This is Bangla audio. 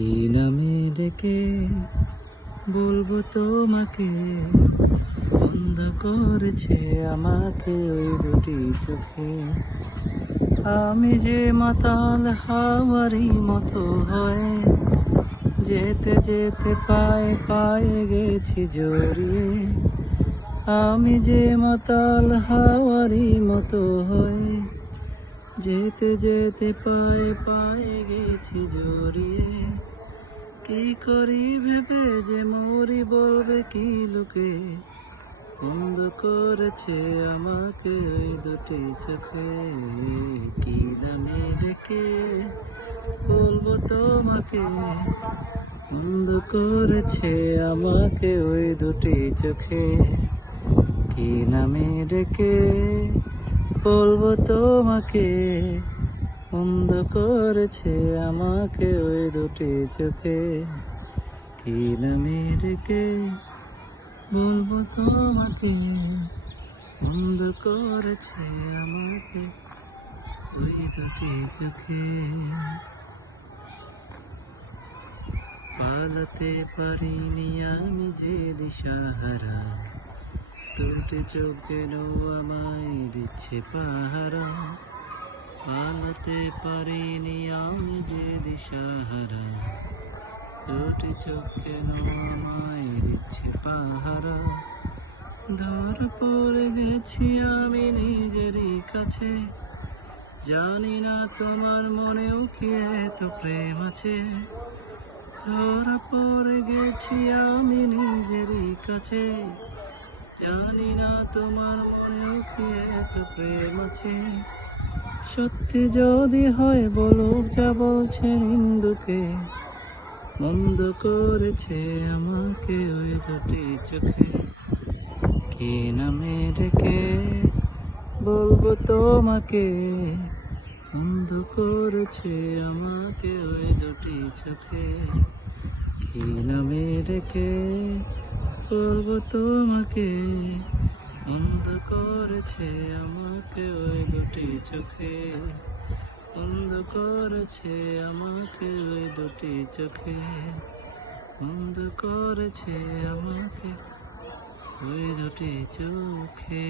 কি নামে ডেকে বলবো তোমাকে, বন্ধ করেছে আমাকে ওই দুটি চোখে। আমি যে মাতাল হাওয়ারি মতো হয়ে যেতে যেতে পায়ে পায়ে গেছি জড়িয়ে। আমি যে মাতাল হাওয়ারি মতো হয়ে যেতে যেতে পায়ে পায়ে গেছি জড়িয়ে। কি করি ভেবে যে মরি বলবে কি লোকে, বন্ধ করেছে আমাকে ওই দুটি চোখে। কি নামে ডেকে বলবো তোমাকে, বন্ধ করেছে আমাকে ওই দুটি চোখে। কি নামে ডেকে বলবো তোমাকে, বন্ধ করেছে আমাকে ওই দুটি চোখে। কি নামে ডেকে বলবো তোমাকে, বন্ধ করেছে আমাকে ওই দুটি চোখে। পালাতে পারিনি আমি যে দিশাহারা, দুটি চোখ যেন আমায় দিচ্ছে পাহারা। পালাতে পারিনি আমি যে দিশাহারা, দুটি চোখ যেন আমায় দিচ্ছে পাহারা। ধরা পড়ে গেছি আমি নিজেরই কাছে, জানি না তোমার মনেও কি এত প্রেম আছে। ধরা পড়ে গেছি আমি নিজেরই কাছে, জানি না তোমার মনেও কি এত প্রেম আছে। সত্যি যদি হয় বলুক যা বলছেন ইন্দুকে, বন্ধ করেছে আমাকে ওই দুটি চোখে। কি নামে ডেকে বলবো তোমাকে, বন্ধ করেছে আমাকে ওই দুটি চোখে। কি নামে ডেকে বলবো তোমাকে, বন্ধ করেছে আমাকে ওই দুটি চোখে। বন্ধ করেছে আমাকে ওই দুটি চোখে, বন্ধ করেছে আমাকে ওই দুটি চোখে।